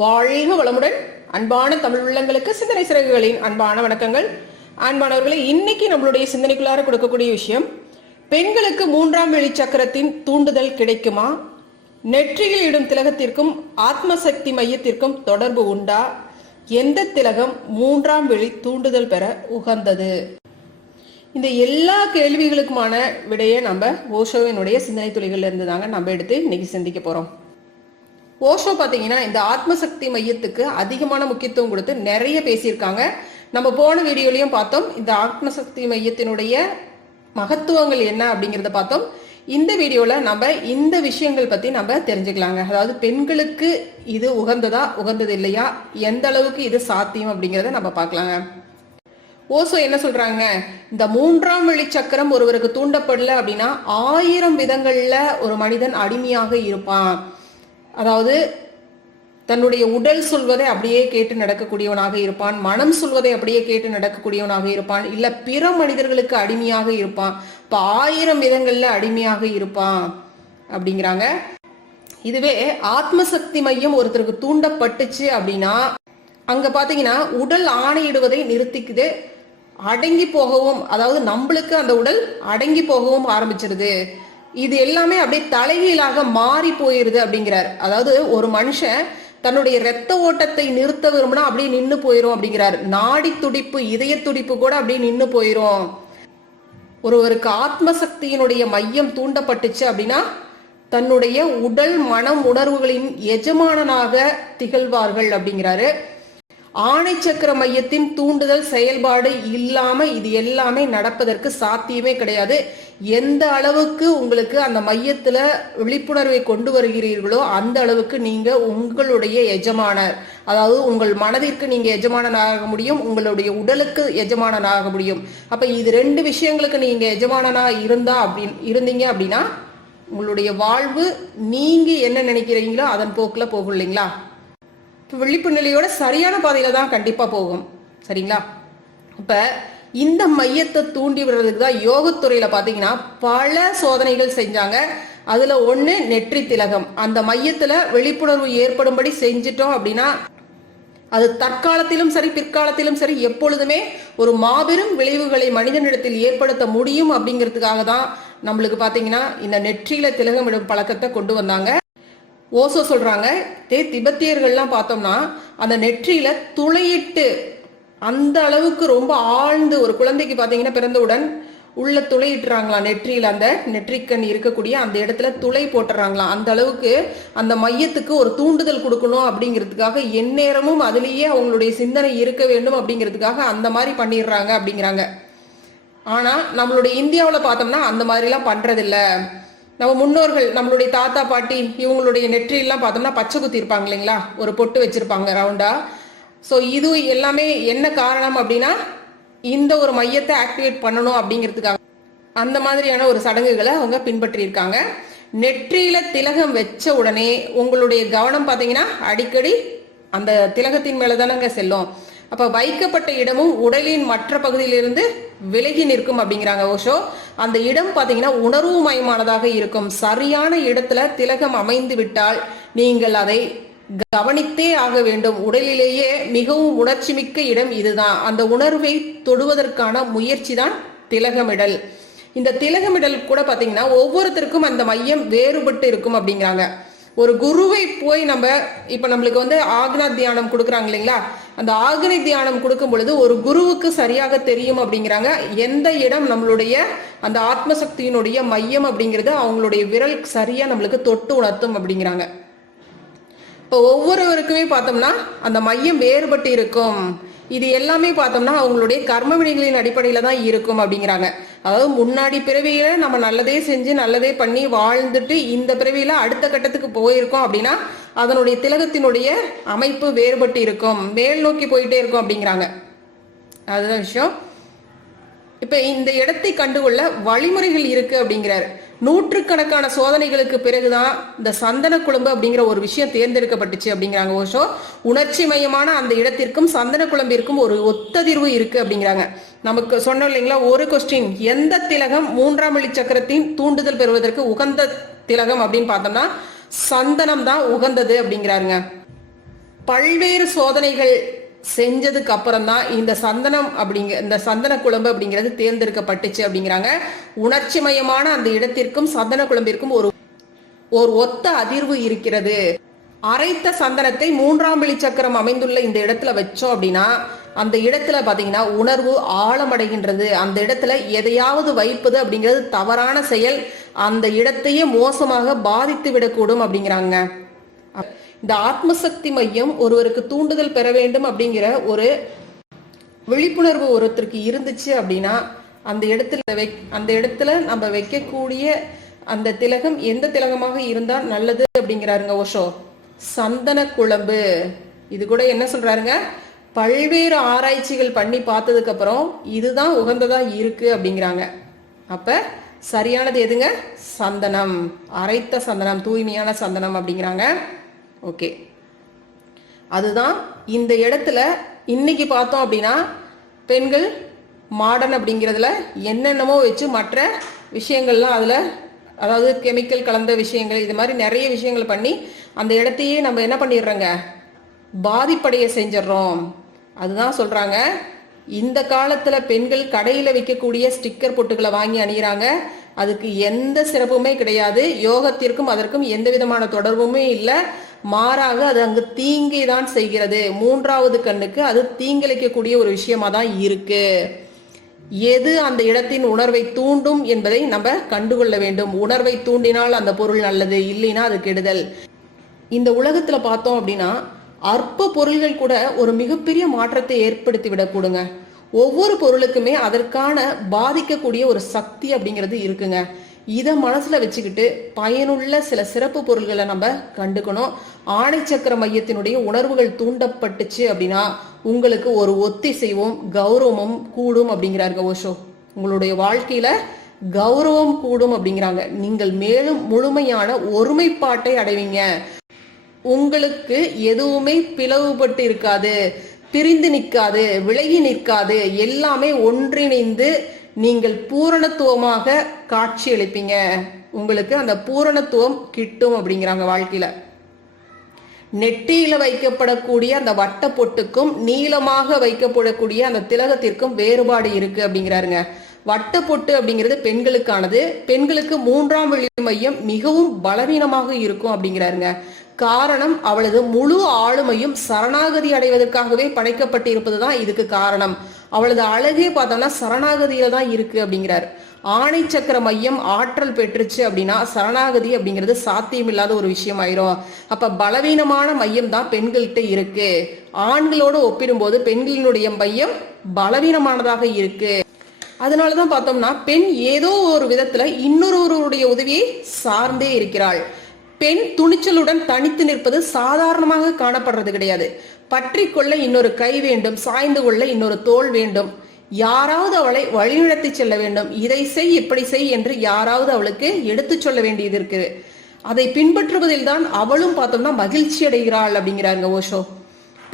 வாழ்க வளமுடன். அன்பான தமிழ் உள்ளங்களுக்கு சிந்தனை சிறகுகளின் அன்பான வணக்கங்கள். அன்பானவர்களை, இன்னைக்கு நம்மளுடைய சிந்தனைக்குள்ளார கொடுக்கக்கூடிய விஷயம், பெண்களுக்கு மூன்றாம் வெளி சக்கரத்தின் தூண்டுதல் கிடைக்குமா? நெற்றியில் இடும் திலகத்திற்கும் ஆத்மசக்தி மையத்திற்கும் தொடர்பு உண்டா? எந்த திலகம் மூன்றாம் வெளி தூண்டுதல் பெற உகந்தது? இந்த எல்லா கேள்விகளுக்குமான விடையை நம்ம ஓஷோவினுடைய சிந்தனை துளிகள்ல இருந்து தாங்க நம்ம எடுத்து இன்னைக்கு சிந்திக்க போறோம். ஓஷோ பாத்தீங்கன்னா இந்த ஆத்மசக்தி மையத்துக்கு அதிகமான முக்கியத்துவம் கொடுத்து நிறைய பேசியிருக்காங்க. நம்ம போன வீடியோலயும் பார்த்தோம், இந்த ஆத்மசக்தி மையத்தினுடைய மகத்துவங்கள் என்ன அப்படிங்கறத பார்த்தோம். இந்த வீடியோல நம்ம இந்த விஷயங்கள் பத்தி நம்ம தெரிஞ்சுக்கலாங்க. அதாவது பெண்களுக்கு இது உகந்ததா உகந்தது இல்லையா, எந்த அளவுக்கு இது சாத்தியம் அப்படிங்கறத நம்ம பார்க்கலாங்க. ஓசோ என்ன சொல்றாங்க, இந்த மூன்றாம் வெளி சக்கரம் ஒருவருக்கு தூண்டப்படல அப்படின்னா 1000 விதங்கள்ல ஒரு மனிதன் அடிமையாக இருப்பான். அதாவது தன்னுடைய உடல் சொல்வதை அப்படியே கேட்டு நடக்கக்கூடியவனாக இருப்பான், மனம் சொல்வதை அப்படியே கேட்டு நடக்கக்கூடியவனாக இருப்பான், இல்ல பிற மனிதர்களுக்கு அடிமையாக இருப்பான். இப்ப 1000 விதங்கள்ல அடிமையாக இருப்பான் அப்படிங்கிறாங்க. இதுவே ஆத்மசக்தி மையம் ஒருத்தருக்கு தூண்டப்பட்டுச்சு அப்படின்னா அங்க பாத்தீங்கன்னா உடல் ஆணையிடுவதை நிறுத்திக்குது, அடங்கி போகவும், அதாவது நம்மளுக்கு அந்த உடல் அடங்கி போகவும் ஆரம்பிச்சிருது. இது எல்லாமே அப்படியே தலைகீழாக மாறி போயிருது அப்படிங்கிறார். அதாவது ஒரு மனுஷன் தன்னுடைய இரத்த ஓட்டத்தை நிறுத்த விரும்பினா அப்படியே நின்று போயிரும் அப்படிங்கிறார். நாடி துடிப்பு, இதய துடிப்பு கூட அப்படியே நின்று போயிரும். ஒருவருக்கு ஆத்மசக்தியினுடைய மையம் தூண்டப்பட்டுச்சு அப்படின்னா தன்னுடைய உடல் மனம் உணர்வுகளின் எஜமானனாக திகழ்வார்கள் அப்படிங்கிறாரு. ஆணை சக்கர மையத்தின் தூண்டுதல் செயல்பாடு இல்லாம இது எல்லாமே நடப்பதற்கு சாத்தியமே கிடையாது. எந்த அளவுக்கு உங்களுக்கு அந்த மையத்துல விழிப்புணர்வை கொண்டு வருகிறீர்களோ அந்த அளவுக்கு நீங்க உங்களுடைய எஜமானர், அதாவது உங்கள் மனதிற்கு நீங்க எஜமானனாக முடியும், உங்களுடைய உடலுக்கு எஜமானனாக முடியும். அப்ப இது 2 விஷயங்களுக்கு நீங்க எஜமானனா இருந்தீங்க அப்படின்னா உங்களுடைய வாழ்வு நீங்க என்ன நினைக்கிறீங்களோ அதன் போக்குல போகும் இல்லைங்களா? விழிப்பு நிலையோட சரியான பாதையில தான் கண்டிப்பா போகும். சரிங்களா? இப்ப இந்த மையத்தை தூண்டி விடுறதுக்கு தான் யோகத்துறையில பாத்தீங்கன்னா பல சோதனைகள் செஞ்சாங்க. அதுல ஒண்ணு நெற்றி திலகம். அந்த மையத்துல விழிப்புணர்வு ஏற்படும்படி செஞ்சிட்டோம் அப்படின்னா அது தற்காலத்திலும் சரி பிற்காலத்திலும் சரி எப்பொழுதுமே ஒரு மாபெரும் விளைவுகளை மனிதனிடத்தில் ஏற்படுத்த முடியும் அப்படிங்கிறதுக்காக தான் நம்மளுக்கு பாத்தீங்கன்னா இந்த நெற்றியில திலகமிடும் பழக்கத்தை கொண்டு வந்தாங்க. ஓசோ சொல்றாங்க, திபெத்தியர்கள்லாம் பார்த்தோம்னா அந்த நெற்றியில துளையிட்டு அந்த அளவுக்கு ரொம்ப ஆழ்ந்து, ஒரு குழந்தைக்கு பாத்தீங்கன்னா பிறந்தவுடன் உள்ள துளையிட்டுறாங்களாம். நெற்றியில அந்த நெற்றிக்கண் இருக்கக்கூடிய அந்த இடத்துல துளை போட்டுறாங்களாம். அந்த அளவுக்கு அந்த மையத்துக்கு ஒரு தூண்டுதல் கொடுக்கணும் அப்படிங்கிறதுக்காக எந்நேரமும் அதுலேயே அவங்களுடைய சிந்தனை இருக்க வேண்டும் அப்படிங்கிறதுக்காக அந்த மாதிரி பண்ணிடுறாங்க அப்படிங்கிறாங்க. ஆனா நம்மளுடைய இந்தியாவில் பார்த்தோம்னா அந்த மாதிரிலாம் பண்றதில்ல. நம்ம முன்னோர்கள், நம்மளுடைய தாத்தா பாட்டி இவங்களுடைய நெற்றியெல்லாம் பார்த்தோம்னா பச்சை குத்தி இருப்பாங்க இல்லைங்களா, ஒரு பொட்டு வச்சிருப்பாங்க ரவுண்டா. ஸோ இது எல்லாமே என்ன காரணம் அப்படின்னா இந்த ஒரு மையத்தை ஆக்டிவேட் பண்ணணும் அப்படிங்கிறதுக்காக அந்த மாதிரியான ஒரு சடங்குகளை அவங்க பின்பற்றி இருக்காங்க. நெற்றியில திலகம் வச்ச உடனே உங்களுடைய கவனம் பார்த்தீங்கன்னா அடிக்கடி அந்த திலகத்தின் மேலதானங்க செல்லும். அப்ப வைக்கப்பட்ட இடமும் உடலின் மற்ற பகுதியிலிருந்து விலகி நிற்கும் அப்படிங்கிறாங்க ஓஷோ. அந்த இடம் பாத்தீங்கன்னா உணர்வு மயமானதாக இருக்கும். சரியான இடத்துல திலகம் அமைந்து விட்டால் நீங்கள் அதை கவனித்தே ஆக வேண்டும். உடலிலேயே மிகவும் உணர்ச்சி மிக்க இடம் இதுதான். அந்த உணர்வை தொடுவதற்கான முயற்சி தான் திலகமிடல். இந்த திலகமிடல் கூட பாத்தீங்கன்னா ஒவ்வொருத்தருக்கும் அந்த மையம் வேறுபட்டு இருக்கும் அப்படிங்கிறாங்க. ஒரு குருவை போய் நம்ம இப்ப நம்மளுக்கு ஆக்னா தியானம் கொடுக்குறாங்க இல்லைங்களா, அந்த ஆக்னி தியானம் கொடுக்கும் பொழுது ஒரு குருவுக்கு சரியாக தெரியும் அப்படிங்கிறாங்க எந்த இடம் நம்மளுடைய அந்த ஆத்மசக்தியினுடைய மையம் அப்படிங்கிறது அவங்களுடைய விரல் சரியா நம்மளுக்கு தொட்டு உணர்த்தும் அப்படிங்கிறாங்க. இப்போ ஒவ்வொருவருக்குமே பார்த்தோம்னா அந்த மையம் வேறுபட்டு இருக்கும். இது எல்லாமே பார்த்தோம்னா அவங்களுடைய கர்ம வினைகளின் அடிப்படையில தான் இருக்கும் அப்படிங்கிறாங்க. அதாவது முன்னாடி பிறவியில நம்ம நல்லதே செஞ்சு நல்லதே பண்ணி வாழ்ந்துட்டு இந்த பிறவியில அடுத்த கட்டத்துக்கு போயிருக்கோம் அப்படின்னா அதனுடைய திலகத்தினுடைய அமைப்பு வேறுபட்டு இருக்கும், மேல் நோக்கி போயிட்டே இருக்கும் அப்படிங்கிறாங்க. அதுதான் விஷயம். இப்ப இந்த இடத்தை கண்டுகொள்ள வழிமுறைகள் இருக்கு அப்படிங்கிறாரு. நூற்றுக்கணக்கான சோதனைகளுக்கு பிறகுதான் இந்த சந்தன குழம்பு அப்படிங்கிற ஒரு விஷயம் தேர்ந்தெடுக்கப்பட்டுச்சு அப்படிங்கிறாங்க ஓஷோ. உணர்ச்சி மையமான அந்த இடத்திற்கும் சந்தன குழம்பிற்கும் ஒரு ஒத்ததிர்வு இருக்கு அப்படிங்கிறாங்க. நமக்கு சொன்னோம் இல்லைங்களா ஒரு கொஸ்டின், எந்த திலகம் மூன்றாம் வெளி சக்கரத்தின் தூண்டுதல் பெறுவதற்கு உகந்த திலகம் அப்படின்னு பார்த்தோம்னா சந்தனம் தான் உகந்தது அப்படிங்கிறாருங்க. பல்வேறு சோதனைகள் செஞ்சதுக்கு அப்புறம் தான் இந்த சந்தன குழம்பு அப்படிங்கிறது தேர்ந்தெடுக்கப்பட்டுச்சு அப்படிங்கிறாங்க. உணர்ச்சி மயமான அந்த இடத்திற்கும் சந்தன குழம்பிற்கும் ஒரு ஒத்த அதிர்வு இருக்கிறது. அரைத்த சந்தனத்தை 3ஆம் விழிச்சக்கரம் அமைந்துள்ள இந்த இடத்துல வச்சோம் அப்படின்னா அந்த இடத்துல பாத்தீங்கன்னா உணர்வு ஆழமடைகின்றது. அந்த இடத்துல எதையாவது வைப்பது அப்படிங்கிறது தவறான செயல், அந்த இடத்தையே மோசமாக பாதித்து விடக்கூடும் அப்படிங்கிறாங்க. இந்த ஆத்மசக்தி மையம் ஒருவருக்கு தூண்டுதல் பெற வேண்டும் அப்படிங்கிற ஒரு விழிப்புணர்வு ஒருத்தருக்கு இருந்துச்சு அப்படின்னா அந்த இடத்துல நம்ம வைக்கக்கூடிய அந்த திலகம் எந்த திலகமாக இருந்தா நல்லது அப்படிங்கிறாருங்க ஓஷோ. சந்தன குழம்பு இது கூட என்ன சொல்றாருங்க, பல்வேறு ஆராய்ச்சிகள் பண்ணி பார்த்ததுக்கு அப்புறம் இதுதான் உகந்ததா இருக்கு அப்படிங்கிறாங்க. அப்ப சரியானது எதுங்க, சந்தனம், அரைத்த சந்தனம், தூய்மையான சந்தனம் அப்படிங்கிறாங்க. ஓகே, அதுதான் இந்த இடத்துல இன்னைக்கு பார்த்தோம் அப்படின்னா பெண்கள் மாடர்ன் அப்படிங்கிறதுல என்னென்னமோ வச்சு மற்ற விஷயங்கள்லாம் அதுல, அதாவது கெமிக்கல் கலந்த விஷயங்கள், இது மாதிரி நிறைய விஷயங்கள் பண்ணி அந்த இடத்தையே நம்ம என்ன பண்ணிடுறோங்க, பாதிப்படைய செஞ்சிடறோம். அதுதான் சொல்றாங்க, இந்த காலத்துல பெண்கள் கடையில விற்கக்கூடிய ஸ்டிக்கர் பொட்டுகளை வாங்கி அணிகிறாங்க. அதுக்கு எந்த சிறப்புமே கிடையாது. யோகத்திற்கும் அதற்கும் எந்த விதமான தொடர்புமே இல்லை. மாறாக அது அங்கு தீங்கை தான் செய்கிறது. 3வது கண்ணுக்கு அது தீங்கிழைக்கக்கூடிய ஒரு விஷயமா தான் இருக்கு. எது அந்த இடத்தின் உணர்வை தூண்டும் என்பதை நம்ம கண்டுகொள்ள வேண்டும். உணர்வை தூண்டினால் அந்த பொருள் நல்லது, இல்லைன்னா அது கெடுதல். இந்த உலகத்துல பார்த்தோம் அப்படின்னா அற்ப பொருள்கள் கூட ஒரு மிகப்பெரிய மாற்றத்தை ஏற்படுத்தி விடக்கூடுங்க. ஒவ்வொரு பொருளுக்குமே அதற்கான பாதிக்கக்கூடிய ஒரு சக்தி அப்படிங்கிறது இருக்குங்க. இதை மனசுல வச்சுக்கிட்டு பயனுள்ள சில சிறப்பு பொருள்களை நம்ம கண்டுக்கணும். ஆணைச்சக்கர மையத்தினுடைய உணர்வுகள் தூண்டப்பட்டுச்சு அப்படின்னா உங்களுக்கு ஒரு ஒத்திசைவும் கௌரவமும் கூடும் அப்படிங்கிறாருங்க ஓஷோ. உங்களுடைய வாழ்க்கையில கௌரவம் கூடும் அப்படிங்கிறாங்க. நீங்கள் மேலும் முழுமையான ஒருமைப்பாட்டை அடைவீங்க. உங்களுக்கு எதுவுமே பிளவுபட்டு இருக்காது, பிரிந்து நிற்காது, விலகி நிற்காது. எல்லாமே ஒன்றிணைந்து நீங்கள் பூரணத்துவமாக காட்சி அளிப்பீங்க. உங்களுக்கு அந்த பூரணத்துவம் கிட்டும் அப்படிங்கிறாங்க வாழ்க்கையில. நெட்டியில வைக்கப்படக்கூடிய அந்த வட்ட பொட்டுக்கும் நீளமாக வைக்கப்படக்கூடிய அந்த திலகத்திற்கும் வேறுபாடு இருக்கு அப்படிங்கிறாருங்க. வட்ட பொட்டு அப்படிங்கிறது பெண்களுக்கானது. பெண்களுக்கு 3ஆம் விழி மையம் மிகவும் பலவீனமாக இருக்கும் அப்படிங்கிறாருங்க. காரணம், அவளது முழு ஆளுமையும் சரணாகதி அடைவதற்காகவே படைக்கப்பட்டிருப்பதுதான் இதுக்கு காரணம். அவளது அழகே பார்த்தோம்னா சரணாகதியில தான் இருக்கு அப்படிங்கிறார். ஆணை சக்கர மையம் ஆற்றல் பெற்றுச்சு அப்படின்னா சரணாகதி அப்படிங்கிறது சாத்தியம் இல்லாத ஒரு விஷயம் ஆயிரும். அப்ப பலவீனமான மையம் தான் பெண்கள்கிட்ட இருக்கு. ஆண்களோடு ஒப்பிடும்போது பெண்களினுடைய மையம் பலவீனமானதாக இருக்கு. அதனாலதான் பார்த்தோம்னா பெண் ஏதோ ஒரு விதத்துல இன்னொருவருடைய உதவியை சார்ந்தே இருக்கிறாள். பெண் துணிச்சலுடன் தனித்து நிற்பது சாதாரணமாக காணப்படுறது கிடையாது. பற்றி கொள்ள இன்னொரு கை வேண்டும், சாய்ந்து கொள்ள இன்னொரு தோள் வேண்டும். யாராவது அவளை வழிநடத்தி செல்ல வேண்டும். இதை செய், இப்படி செய் என்று யாராவது அவளுக்கு எடுத்து சொல்ல வேண்டியது இருக்கு. அதை பின்பற்றுவதில் தான் அவளும் பார்த்தோம்னா மகிழ்ச்சி அடைகிறாள் அப்படிங்கிறாங்க ஓஷோ.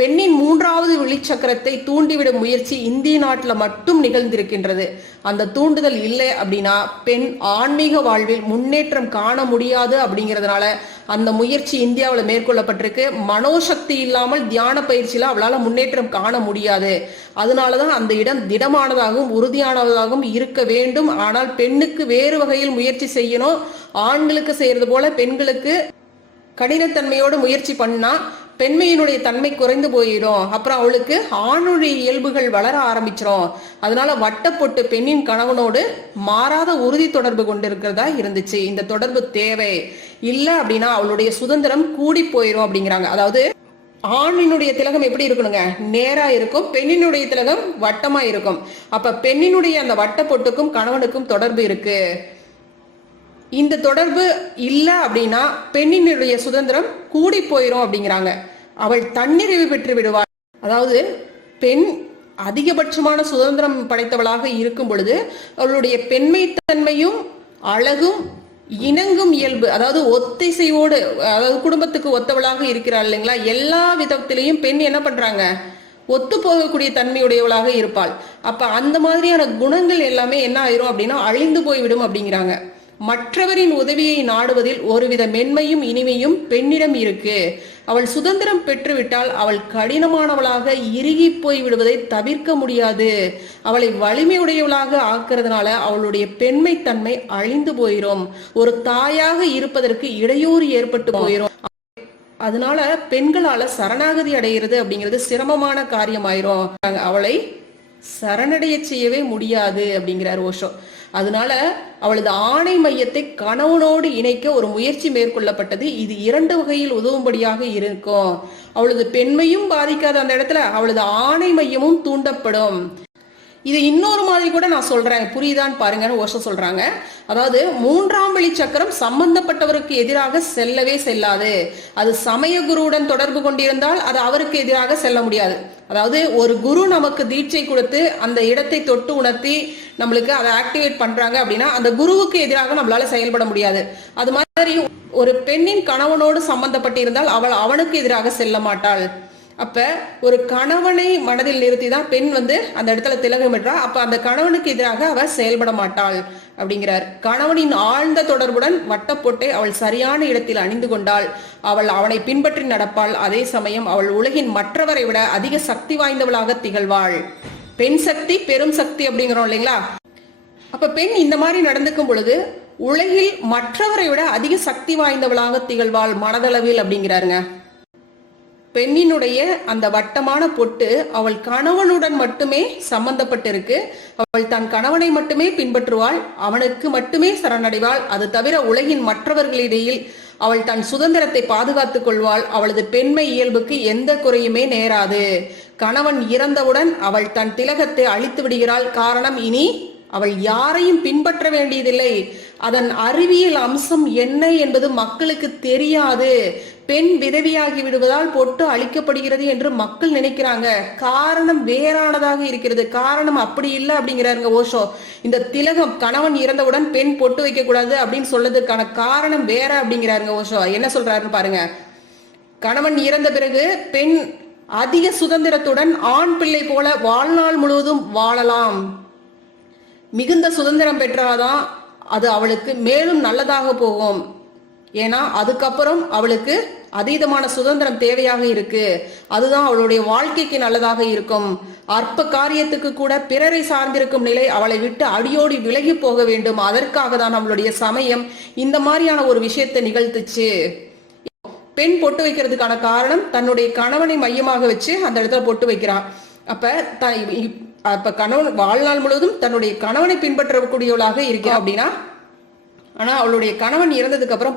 பெண்ணின் 3வது விழிச்சக்கரத்தை தூண்டிவிடும் முயற்சி இந்திய நாட்டுல மட்டும் நிகழ்ந்திருக்கின்றது. அந்த தூண்டுதல் இல்லை அப்படின்னா பெண் ஆன்மீக வாழ்வில் முன்னேற்றம் காண முடியாது அப்படிங்கிறதுனால அந்த முயற்சி இந்தியாவில் மேற்கொள்ளப்பட்டிருக்கு. மனோசக்தி இல்லாமல் தியான பயிற்சியில அவளால முன்னேற்றம் காண முடியாது. அதனாலதான் அந்த இடம் திடமானதாகவும் உறுதியானதாகவும் இருக்க வேண்டும். ஆனால் பெண்ணுக்கு வேறு வகையில் முயற்சி செய்யணும். ஆண்களுக்கு செய்யறது போல பெண்களுக்கு கடினத்தன்மையோடு முயற்சி பண்ணா பெண்மையினுடைய தன்மை குறைந்து போயிடும். அப்புறம் அவளுக்கு ஆணுடைய இயல்புகள் வளர ஆரம்பிச்சிடும். அதனால வட்டப்பொட்டு பெண்ணின் கணவனோடு மாறாத உறுதி தொடர்பு கொண்டிருக்கிறதா இருந்துச்சு. இந்த தொடர்பு தேவை இல்லை அப்படின்னா அவளுடைய சுதந்திரம் கூடி போயிடும் அப்படிங்கிறாங்க. அதாவது ஆணினுடைய திலகம் எப்படி இருக்கணுங்க, நேரா இருக்கும். பெண்ணினுடைய திலகம் வட்டமா இருக்கும். அப்ப பெண்ணினுடைய அந்த வட்டப்பொட்டுக்கும் கணவனுக்கும் தொடர்பு இருக்கு. இந்த தொடர்பு இல்லை அப்படின்னா பெண்ணினுடைய சுதந்திரம் கூடி போயிடும் அப்படிங்கிறாங்க. அவள் தன்னிறைவு பெற்று விடுவாள். அதாவது பெண் அதிகபட்சமான சுதந்திரம் படைத்தவளாக இருக்கும் பொழுது அவளுடைய பெண்மைத்தன்மையும் அழகும் இணங்கும் இயல்பு, அதாவது ஒத்திசைவோடு, அதாவது குடும்பத்துக்கு ஒத்தவளாக இருக்கிறாள் இல்லைங்களா. எல்லா விதத்திலையும் பெண் என்ன பண்றாங்க, ஒத்து போகக்கூடிய தன்மையுடையவளாக இருப்பாள். அப்ப அந்த மாதிரியான குணங்கள் எல்லாமே என்ன ஆயிரும் அப்படின்னா அழிந்து போய்விடும் அப்படிங்கிறாங்க. மற்றவரின் உதவியை நாடுவதில் ஒருவித மென்மையும் இனிமையும் பெண்ணிடம் இருக்கு. அவள் சுதந்திரம் பெற்றுவிட்டால் அவள் கடினமானவளாக இறுகி போய் விடுவதை தவிர்க்க முடியாது. அவளை வலிமையுடையவளாக ஆக்குறதுனால அவளுடைய பெண்மை தன்மை அழிந்து போயிரும். ஒரு தாயாக இருப்பதற்கு இடையூறு ஏற்பட்டு போயிரும். அதனால பெண்களால சரணாகதி அடைகிறது அப்படிங்கிறது சிரமமான காரியமாயிரும். அவளை சரணடைய செய்யவே முடியாது அப்படிங்கிறார் ஓஷோ. அதனால அவளது ஆணை மையத்தை கணவனோடு இணைக்க ஒரு முயற்சி மேற்கொள்ளப்பட்டது. இது 2 வகையில் உதவும்படியாக இருக்கும். அவளது பெண்மையும் பாதிக்காத அந்த இடத்துல அவளது ஆணை மையமும் தூண்டப்படும். இது இன்னொரு மாதிரி கூட நான் சொல்றேன், புரியுதான்னு பாருங்கன்னு ஓஷோ சொல்றாங்க. அதாவது 3ஆம் வெளி சக்கரம் சம்பந்தப்பட்டவருக்கு எதிராக செல்லவே செல்லாது. அது சமய குருவுடன் தொடர்பு கொண்டிருந்தால் அது அவருக்கு எதிராக செல்ல முடியாது. அதாவது ஒரு குரு நமக்கு தீட்சை கொடுத்து அந்த இடத்தை தொட்டு உணர்த்தி நம்மளுக்கு அதை ஆக்டிவேட் பண்றாங்க அப்படின்னா அந்த குருவுக்கு எதிராக நம்மளால செயல்பட முடியாது. அது மாதிரி ஒரு பெண்ணின் கணவனோடு சம்பந்தப்பட்டிருந்தால் அவள் அவனுக்கு எதிராக செல்ல மாட்டாள். அப்ப ஒரு கணவனை மனதில் நிறுத்தி தான் பெண் அந்த இடத்துல திலகமிடுறா. அப்ப அந்த கணவனுக்கு எதிராக அவள் செயல்பட மாட்டாள் அப்படிங்கிறார். கணவனின் ஆழ்ந்த தொடர்புடன் வட்டப்பொட்டை அவள் சரியான இடத்தில் அணிந்து கொண்டாள். அவள் அவனை பின்பற்றி நடப்பாள். அதே சமயம் அவள் உலகின் மற்றவரை விட அதிக சக்தி வாய்ந்தவளாக திகழ்வாள். பெண் சக்தி பெரும் சக்தி அப்படிங்கிறோம் இல்லைங்களா? அப்ப பெண் இந்த மாதிரி நடந்துக்கும் பொழுது உலகில் மற்றவரை விட அதிக சக்தி வாய்ந்தவளாக திகழ்வாள் மனதளவில் அப்படிங்கிறாருங்க. பெண்ணினுடைய அந்த வட்டமான பொட்டு அவள் கணவனுடன் மட்டுமே சம்பந்தப்பட்டிருக்கு. அவள் தன் கணவனை மட்டுமே பின்பற்றுவாள், அவனுக்கு மட்டுமே சரணடைவாள். அது தவிர உலகின் மற்றவர்களிடையில் அவள் தன் சுதந்திரத்தை பாதுகாத்துக் கொள்வாள். அவளது பெண்மை இயல்புக்கு எந்த குறையுமே நேராது. கணவன் இறந்தவுடன் அவள் தன் திலகத்தை அழித்து விடுகிறாள். காரணம், இனி அவள் யாரையும் பின்பற்ற வேண்டியதில்லை. அதன் அறிவியல் அம்சம் என்ன என்பது மக்களுக்கு தெரியாது. பெண் விதவியாகி விடுவதால் பொட்டு அழிக்கப்படுகிறது என்று மக்கள் நினைக்கிறாங்க. காரணம் வேறானதாக இருக்கிறது. காரணம் அப்படி இல்லை அப்படிங்கிறாருங்க ஓஷோ. இந்த திலகம் கணவன் இறந்தவுடன் பெண் பொட்டு வைக்க கூடாது அப்படின்னு சொல்றதுக்கான காரணம் வேற அப்படிங்கிறாருங்க ஓஷோ. என்ன சொல்றாருன்னு பாருங்க. கணவன் இறந்த பிறகு பெண் அதிக சுதந்திரத்துடன் ஆண் பிள்ளை போல வாழ்நாள் முழுவதும் வாழலாம். மிகுந்த சுதந்திரம் பெற்றாதான் அது அவளுக்கு மேலும் நல்லதாக போகும். ஏன்னா அதுக்கப்புறம் அவளுக்கு அதீதமான சுதந்திரம் தேவையாக இருக்கு. அதுதான் அவளுடைய வாழ்க்கைக்கு நல்லதாக இருக்கும். அற்ப காரியத்துக்கு கூட பிறரை சார்ந்திருக்கும் நிலை அவளை விட்டு அடியோடி விலகி போக வேண்டும். அதற்காக தான் நம்மளுடைய சமயம் இந்த மாதிரியான ஒரு விஷயத்தை நிகழ்த்துச்சு. பெண் பொட்டு வைக்கிறதுக்கான காரணம் தன்னுடைய கணவனை மையமாக வச்சு அந்த இடத்துல பொட்டு வைக்கிறான். அப்ப கணவன் வாழ்நாள் முழுவதும் தன்னுடைய கணவனை பின்பற்றக்கூடியவளாக இருக்கிறான் அப்படின்னா, ஆனா அவளுடைய கணவன் இறந்ததுக்கு அப்புறம்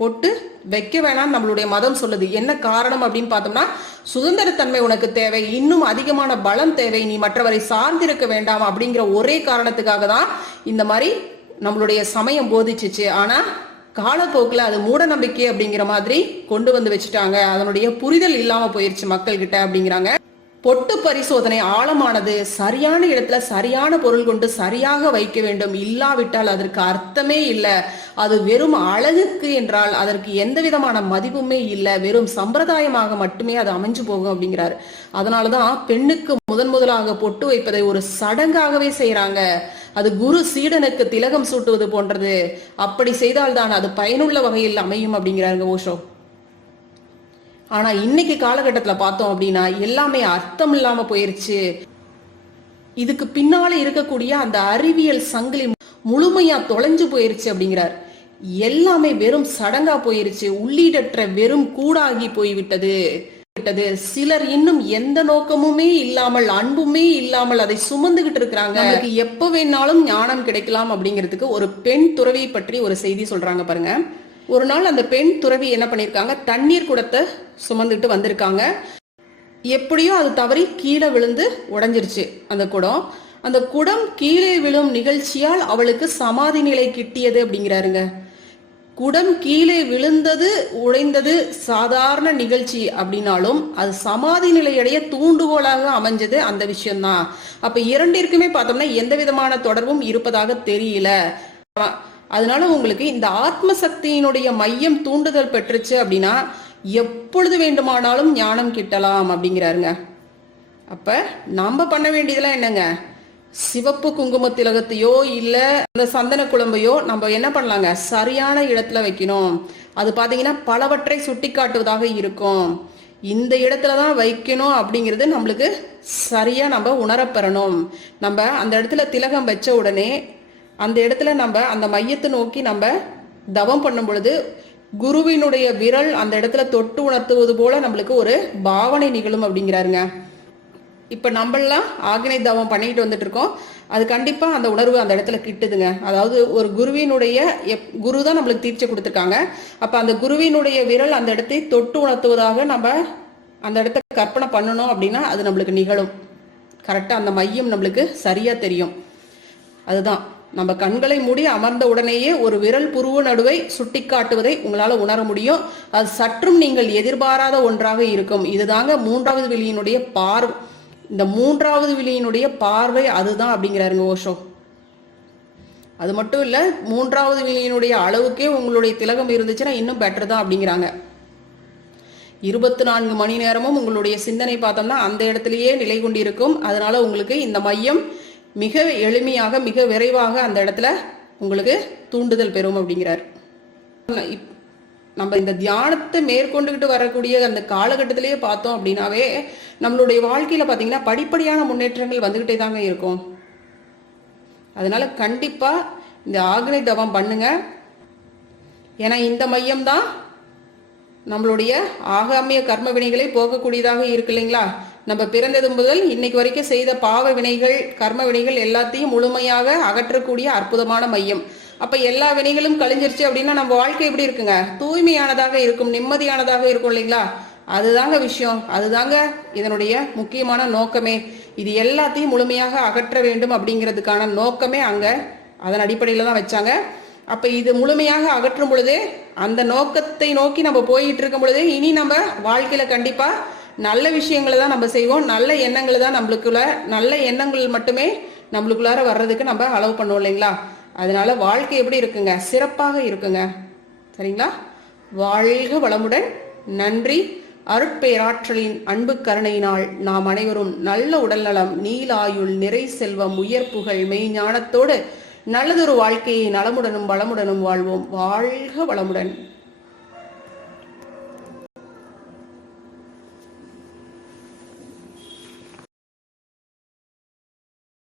பொட்டு வைக்க வேணாம்னு நம்மளுடைய மதம் சொல்லுது. என்ன காரணம் அப்படின்னு பார்த்தோம்னா, சுதந்திரத்தன்மை உனக்கு தேவை, இன்னும் அதிகமான பலம் தேவை, நீ மற்றவரை சார்ந்திருக்க வேண்டாம் அப்படிங்கிற ஒரே காரணத்துக்காக தான் இந்த மாதிரி நம்மளுடைய சமயம் போதிச்சிச்சு. ஆனா காலப்போக்கில் அது மூட நம்பிக்கை அப்படிங்கிற மாதிரி கொண்டு வந்து வச்சுட்டாங்க. அதனுடைய புரிதல் இல்லாம போயிருச்சு மக்கள் கிட்ட அப்படிங்கிறாங்க. பொட்டு பரிசோதனை ஆழமானது. சரியான இடத்துல சரியான பொருள் கொண்டு சரியாக வைக்க வேண்டும். இல்லாவிட்டால் அதற்கு அர்த்தமே இல்லை. அது வெறும் அழகுக்கு என்றால் அதற்கு எந்த விதமான மதிப்புமே இல்லை. வெறும் சம்பிரதாயமாக மட்டுமே அது அமைஞ்சு போகும் அப்படிங்கிறாரு. அதனாலதான் பெண்ணுக்கு முதலாக பொட்டு வைப்பதை ஒரு சடங்காகவே செய்யறாங்க. அது குரு சீடனுக்கு திலகம் சூட்டுவது போன்றது. அப்படி செய்தால்தான் அது பயனுள்ள வகையில் அமையும் அப்படிங்கிறாருங்க ஓஷோ. ஆனா இன்னைக்கு காலகட்டத்துல பார்த்தோம் அப்படின்னா எல்லாமே அர்த்தம் இல்லாம போயிருச்சு. இதுக்கு பின்னால இருக்கக்கூடிய அந்த அறிவியல் சங்கிலி முழுமையா தொலைஞ்சு போயிருச்சு அப்படிங்கிறார். எல்லாமே வெறும் சடங்கா போயிருச்சு. உள்ளீடற்ற வெறும் கூடாகி போய்விட்டது. சிலர் இன்னும் எந்த நோக்கமுமே இல்லாமல் அன்புமே இல்லாமல் அதை சுமந்துகிட்டு இருக்கிறாங்க. அதுக்கு எப்ப வேணாலும் ஞானம் கிடைக்கலாம் அப்படிங்கிறதுக்கு ஒரு பெண் துறவி பற்றி ஒரு செய்தி சொல்றாங்க பாருங்க. ஒரு நாள் அந்த பெண் துறவி என்ன பண்ணிருக்காங்க, தண்ணீர் குடத்தை சுமந்துட்டு வந்திருக்காங்க. எப்படியோ அது தவறி கீழே விழுந்து உடைஞ்சிருச்சு அந்த குடம். அந்த குடம் கீழே விழும் நிகழ்ச்சியால் அவளுக்கு சமாதி நிலை கிட்டியது அப்படிங்கிறாருங்க. குடம் கீழே விழுந்தது உடைந்தது சாதாரண நிகழ்ச்சி அப்படின்னாலும் அது சமாதி நிலையடைய தூண்டுகோலாக அமைஞ்சது அந்த விஷயம்தான். அப்ப இரண்டிற்குமே பார்த்தோம்னா எந்த விதமான தொடர்பும் இருப்பதாக தெரியல. அதனால உங்களுக்கு இந்த ஆத்ம சக்தியினுடைய மையம் தூண்டுதல் பெற்றுச்சு அப்படின்னா எப்பொழுது வேண்டுமானாலும் ஞானம் கிட்டலாம் அப்படிங்கிறாருங்க. அப்ப நாம பண்ண வேண்டியதெல்லாம் என்னங்க, சிவப்பு குங்கும திலகத்தையோ இல்ல அந்த சந்தன குழம்பையோ நம்ம என்ன பண்ணலாங்க, சரியான இடத்துல வைக்கணும். அது பாத்தீங்கன்னா பலவற்றை சுட்டி காட்டுவதாக இருக்கும். இந்த இடத்துல தான் வைக்கணும் அப்படிங்கிறது நம்மளுக்கு சரியா நம்ம உணரப்பெறணும். நம்ம அந்த இடத்துல திலகம் வச்ச உடனே அந்த இடத்துல நம்ம அந்த மையத்தை நோக்கி நம்ம தவம் பண்ணும் பொழுது குருவினுடைய விரல் அந்த இடத்துல தொட்டு உணர்த்துவது போல நம்மளுக்கு ஒரு பாவனை நிகழும் அப்படிங்கிறாருங்க. இப்ப நம்மளாம் ஆக்னை தவம் பண்ணிட்டு வந்துட்டு இருக்கோம். அது கண்டிப்பா அந்த உணர்வு அந்த இடத்துல கிட்டுதுங்க. அதாவது ஒரு குருவினுடைய குரு தான் நம்மளுக்கு தீட்சை கொடுத்துருக்காங்க. அப்ப அந்த குருவினுடைய விரல் அந்த இடத்தை தொட்டு உணர்த்துவதாக நம்ம அந்த இடத்த கற்பனை பண்ணணும் அப்படின்னா அது நம்மளுக்கு நிகழும். கரெக்டா அந்த மையம் நம்மளுக்கு சரியா தெரியும். அதுதான் நம்ம கண்களை மூடி அமர்ந்த உடனேயே ஒரு விரல் புருவ நடுவை சுட்டி காட்டுவதை உங்களால உணர முடியும். அது சற்றும் நீங்கள் எதிர்பாராத ஒன்றாக இருக்கும். இதுதாங்க மூன்றாவது விழியினுடைய பார்வை. இந்த மூன்றாவது விழியினுடைய பார்வை அதுதான் அப்படிங்கிறாருங்க ஓஷோ. அது மட்டும் இல்ல, மூன்றாவது விழியினுடைய அளவுக்கே உங்களுடைய திலகம் இருந்துச்சுன்னா இன்னும் பெட்டர் தான் அப்படிங்கிறாங்க. 24 மணி நேரமும் உங்களுடைய சிந்தனை பார்த்தோம்னா அந்த இடத்துலயே நிலை கொண்டிருக்கும். அதனால உங்களுக்கு இந்த மையம் மிக எளிமையாக மிக விரைவாக அந்த இடத்துல உங்களுக்கு தூண்டுதல் பெறும் அப்படிங்கிறார். நம்ம இந்த தியானத்தை மேற்கொண்டுகிட்டு வரக்கூடிய அந்த காலகட்டத்திலேயே பார்த்தோம் அப்படின்னாவே நம்மளுடைய வாழ்க்கையில பாத்தீங்கன்னா படிப்படியான முன்னேற்றங்கள் வந்துகிட்டே தாங்க இருக்கும். அதனால கண்டிப்பா இந்த ஆக்னை தவம் பண்ணுங்க. ஏன்னா இந்த மையம் தான் நம்மளுடைய ஆகாமிய கர்ம வினைகளை போகக்கூடியதாக இருக்கு இல்லைங்களா. நம்ம பிறந்தது முதல் இன்னைக்கு வரைக்கும் செய்த பாவ வினைகள் கர்ம வினைகள் எல்லாத்தையும் முழுமையாக அகற்றக்கூடிய அற்புதமான மையம். அப்ப எல்லா வினைகளும் கழிஞ்சிருச்சு அப்படின்னா நம்ம வாழ்க்கை எப்படி இருக்குங்க, தூய்மையானதாக இருக்கும், நிம்மதியானதாக இருக்கும் இல்லைங்களா. அதுதாங்க விஷயம், அதுதாங்க இதனுடைய முக்கியமான நோக்கமே. இது எல்லாத்தையும் முழுமையாக அகற்ற வேண்டும் அப்படிங்கிறதுக்கான நோக்கமே அங்க அதன் அடிப்படையில தான் வச்சாங்க. அப்ப இது முழுமையாக அகற்றும் பொழுதே அந்த நோக்கத்தை நோக்கி நம்ம போயிட்டு இருக்கும் பொழுதே இனி நம்ம வாழ்க்கையில கண்டிப்பா நல்ல விஷயங்களை தான் நம்ம செய்வோம். நல்ல எண்ணங்கள் தான் நம்மளுக்குள்ள, நல்ல எண்ணங்கள் மட்டுமே நம்மளுக்குள்ளார வர்றதுக்கு நம்ம அலோவ் பண்ணுவோம் இல்லைங்களா. அதனால வாழ்க்கை எப்படி இருக்குங்க, சிறப்பாக இருக்குங்க. சரிங்களா. வாழ்க வளமுடன். நன்றி. அருட்பேராற்றலின் அன்பு கருணையினால் நாம் அனைவரும் நல்ல உடல்நலம், நீலாயுள், நிறை செல்வம், உயர் புகழ், மெய்ஞானத்தோடு நல்லதொரு வாழ்க்கையை நலமுடனும் வளமுடனும் வாழ்வோம். வாழ்க வளமுடன்.